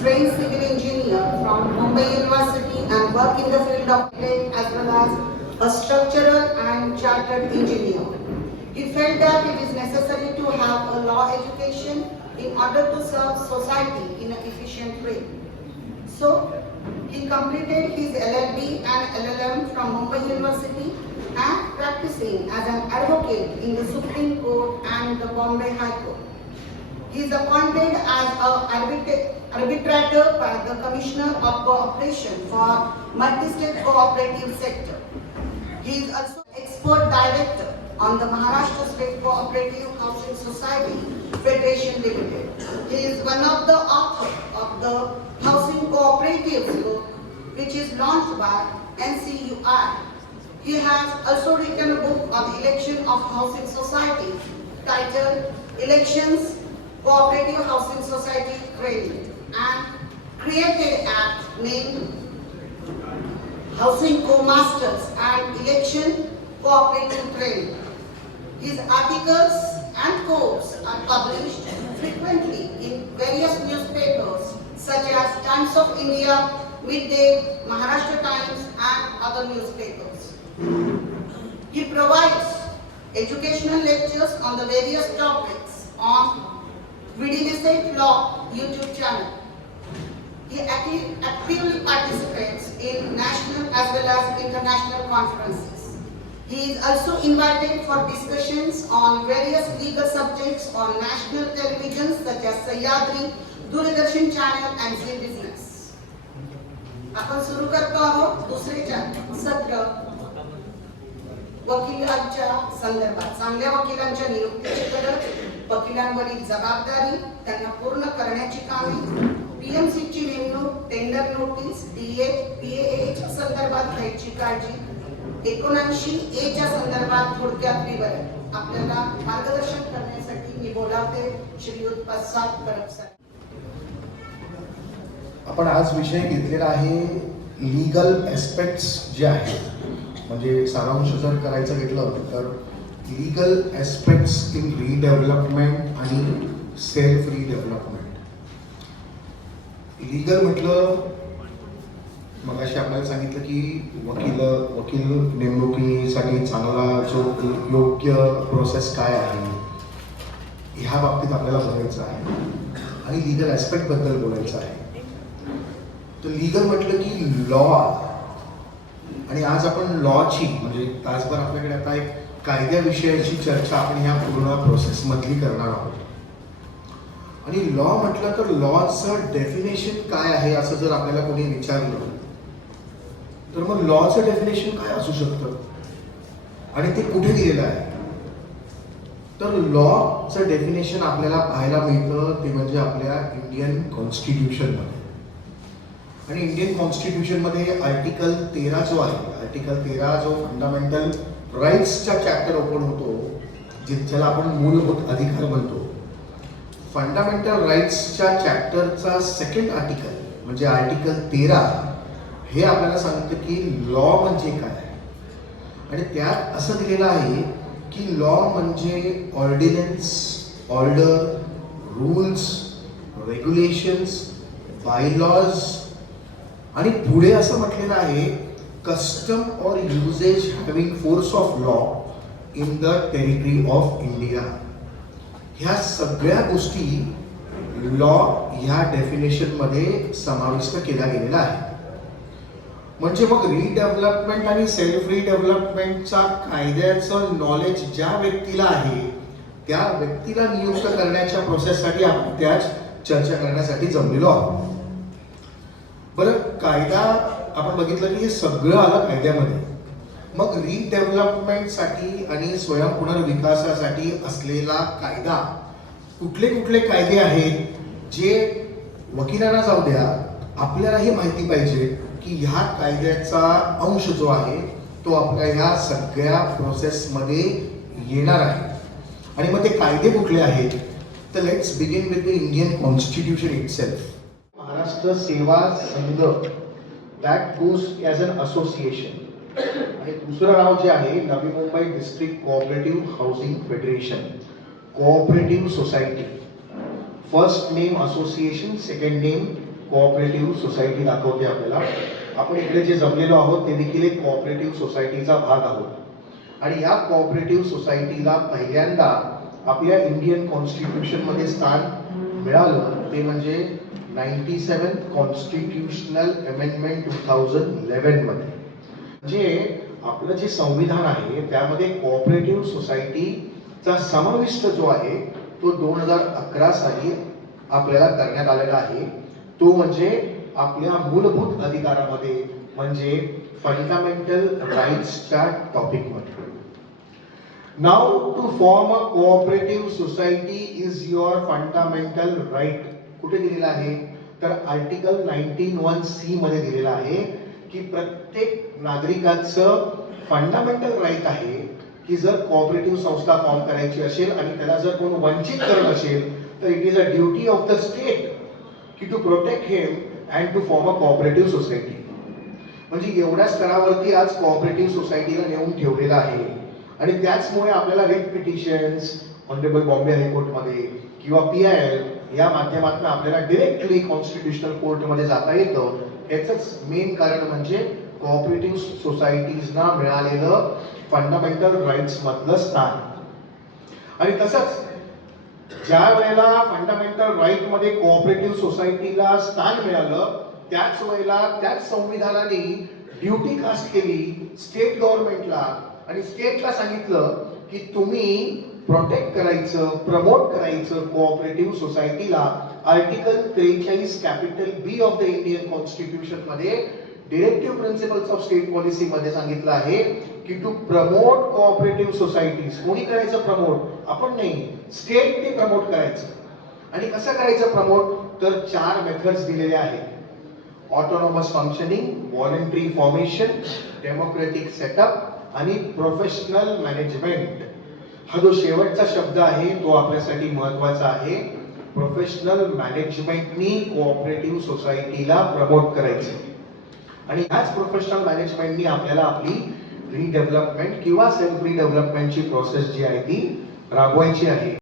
trained civil engineer from Mumbai University and worked in the field of trade as well as a structural and chartered engineer. He felt that it is necessary to have a law education in order to serve society in an efficient way. So, he completed his LLB and LLM from Mumbai University and practicing as an advocate in the Supreme Court and the Bombay High Court. He is appointed as an arbitrator by the Commissioner of Cooperation for Multi-State Cooperative Sector. He is also expert director on the Maharashtra State Cooperative Housing Society Federation Limited. He is one of the authors of the Housing Cooperatives Book, which is launched by NCUI. He has also written a book on election of housing society titled Elections Cooperative Housing Society Training and created act named Housing Co-Masters and Election Cooperative Training. His articles and quotes are published frequently in various newspapers such as Times of India, Midday, Maharashtra Times and other newspapers. He provides educational lectures on the various topics on VDLSATE Law YouTube channel. He actively participates in national as well as international conferences. He is also invited for discussions on various legal subjects on national television such as Sahyadri, Doordarshan channel and Zee Business. आपण सुरू करतो आहोत दुसरे सत्र वकिलांच्या संदर्भात. चांगल्या वकिलांच्या नियुक्तीची गरज, वकिलांवरील जबाबदारी, त्यांना पूर्ण करण्याची कामे, पीएमसी ची नेमणूक, टेंडर नोटीस, डीए, पीएए च्या संदर्भात घ्यायची काळजी, 79A च्या संदर्भात थोडक्यात विवरण. आपल्याला मार्गदर्शन करण्यासाठी मी बोलावते श्रीयुत प्रसाद परब सर. आपण आज विषय घेतलेला आहे लीगल एस्पेक्ट्स जे आहेत, म्हणजे सारांश जर करायचं घेतलं तर लीगल एस्पेक्ट्स इन रिडेव्हलपमेंट आणि सेल्फ रिडेव्हलपमेंट. लीगल म्हटलं मगाशी आपल्याला सांगितलं की वकील नेमणुकीसाठी चांगला जो योग्य प्रोसेस काय आहे ह्या बाबतीत आपल्याला बोलायचं आहे आणि लीगल ॲस्पेक्टबद्दल बोलायचं आहे. तर लीगल म्हटलं की लॉ, आणि आज आपण लॉची म्हणजे तासभर आपल्याकडे आता एक कायद्याविषयीची चर्चा आपण ह्या पूर्ण प्रोसेसमधली करणार आहोत. आणि लॉ म्हटलं तर लॉचं डेफिनेशन काय आहे असं जर आपल्याला कोणी विचारलं तर मग लॉचं डेफिनेशन काय असू शकतं आणि ते कुठे दिलेलं आहे. तर लॉचं डेफिनेशन आपल्याला पाहायला मिळतं ते म्हणजे आपल्या इंडियन कॉन्स्टिट्यूशनमध्ये. आणि इंडियन कॉन्स्टिट्यूशनमध्ये आर्टिकल 13 जो आहे, आर्टिकल 13 जो फंडामेंटल राईट्सचा चॅप्टर ओपन होतो, ज्याला आपण मूलभूत अधिकार म्हणतो. फंडामेंटल राईट्सच्या चॅप्टरचा सेकंड आर्टिकल म्हणजे आर्टिकल 13 हे आपल्याला सांगतं की लॉ म्हणजे काय आहे. आणि त्यात असं दिलेलं आहे की लॉ म्हणजे ordnance, order, rules, regulations, bylaws आणि पुढे असं म्हटलेलं आहे कस्टम और usages having force of law in the territory of India. ह्या सगळ्या गोष्टी लॉ ह्या डेफिनेशनमध्ये समाविष्ट केल्या गेलेल्या आहे. म्हणजे मग रिडेव्हलपमेंट आणि सेल्फ रिडेव्हलपमेंटचा कायद्याचं नॉलेज ज्या व्यक्तीला आहे त्या व्यक्तीला नियुक्त करण्याच्या प्रोसेससाठी आपण त्याच चर्चा करण्यासाठी जमलेलो आहोत. बरं, कायदा आपण बघितलं की हे सगळं आलं कायद्यामध्ये. मग रिडेव्हलपमेंटसाठी आणि स्वयंपुनर्विकासासाठी असलेला कायदा कुठले कुठले कायदे आहेत जे वकिलांना जाऊ द्या आपल्यालाही माहिती पाहिजे की ह्या कायद्याचा अंश जो आहे तो आपल्या ह्या सगळ्या प्रोसेसमध्ये येणार आहे. आणि मग ते कायदे कुठले आहेत तर let's begin with the Indian constitution itself. Maharashtra Seva Sangh that goes as an association आणि दुसरं नाव जे आहे Navi Mumbai district cooperative housing federation cooperative society. First name association, second name cooperative society दाखवते आपल्याला. आपण इकडे जे जमलेलो आहोत ते देखील एक कोऑपरेटिव्ह सोसायटीचा भाग आहोत आणि या कोऑपरेटिव्ह सोसायटीला पहिल्यांदा आपल्या इंडियन कॉन्स्टिट्यूशन मध्ये स्थान मिळालं ते म्हणजे 97 कॉन्स्टिट्यूशनल अमेंडमेंट 2011 मध्ये. म्हणजे आपलं जे संविधान आहे त्यामध्ये कोऑपरेटिव्ह सोसायटीचा समाविष्ट जो आहे तो 2011 साली आपल्याला करण्यात आलेला आहे. तो म्हणजे आपल्या मूलभूत अधिकारामध्ये म्हणजे फंडामेंटल राईट्सच्या टॉपिकमध्ये. Now to form a cooperative society is your fundamental right. कुठे दिलेला आहे तर आर्टिकल 19(1)(c) मध्ये दिलेला आहे की प्रत्येक नागरिकाचं फंडामेंटल राईट आहे की जर कोऑपरेटिव्ह संस्था फॉर्म करायची असेल आणि त्याला जर कोण वंचित करत असेल तर it is a duty of the state की to protect him and to form a cooperative society. म्हणजे एवढ्या स्तरावरती आज कोऑपरेटिव्ह सोसायटीला नेऊन ठेवलेलं आहे आणि त्याचमुळे आपल्याला रिट पिटिशन्स ऑनरेबल बॉम्बे हायकोर्टमध्ये किंवा PIL या माध्यमातून आपल्याला डिरेक्टली कॉन्स्टिट्यूशनल कोर्टमध्ये जाता येतं. याचंच मेन कारण म्हणजे कोऑपरेटिव्ह सोसायटीजना मिळालेलं फंडामेंटल राईट्स मधलं स्थान. आणि तसंच ज्या वेळेला फंडामेंटल राईट मध्ये कोऑपरेटिव्ह सोसायटीला स्थान मिळालं त्याच वेळेला त्याच संविधानाने ड्युटी कास्ट केली स्टेट गव्हर्नमेंटला आणि स्टेटला सांगितलं की तुम्ही प्रोटेक्ट करायचं प्रमोट करायचं कोऑपरेटिव्ह सोसायटीला. Article 43(B) of the Indian constitution मध्ये directive principles of state policy मध्ये सांगितलं आहे की टू प्रमोट कोऑपरेटिव्ह सोसायटीज. कोणी करायचं प्रमोट? आपण नाही, स्टेटने प्रमोट करायचं. आणि कसं करायचं प्रमोट तर 4 मेथड्स दिलेले आहेत. Autonomous functioning, voluntary formation, democratic setup आणि प्रोफेशनल मॅनेजमेंट. हा जो शेवटचा शब्द आहे तो आपल्यासाठी महत्वाचा आहे. प्रोफेशनल मॅनेजमेंटनी कोऑपरेटिव्ह सोसायटीला प्रमोट करायचं आणि ह्याच प्रोफेशनल मॅनेजमेंटनी आपल्याला आपली रिडेव्हलपमेंट किंवा सेल्फ रिडेव्हलपमेंटची प्रोसेस जी आहे ती राबवायची आहे.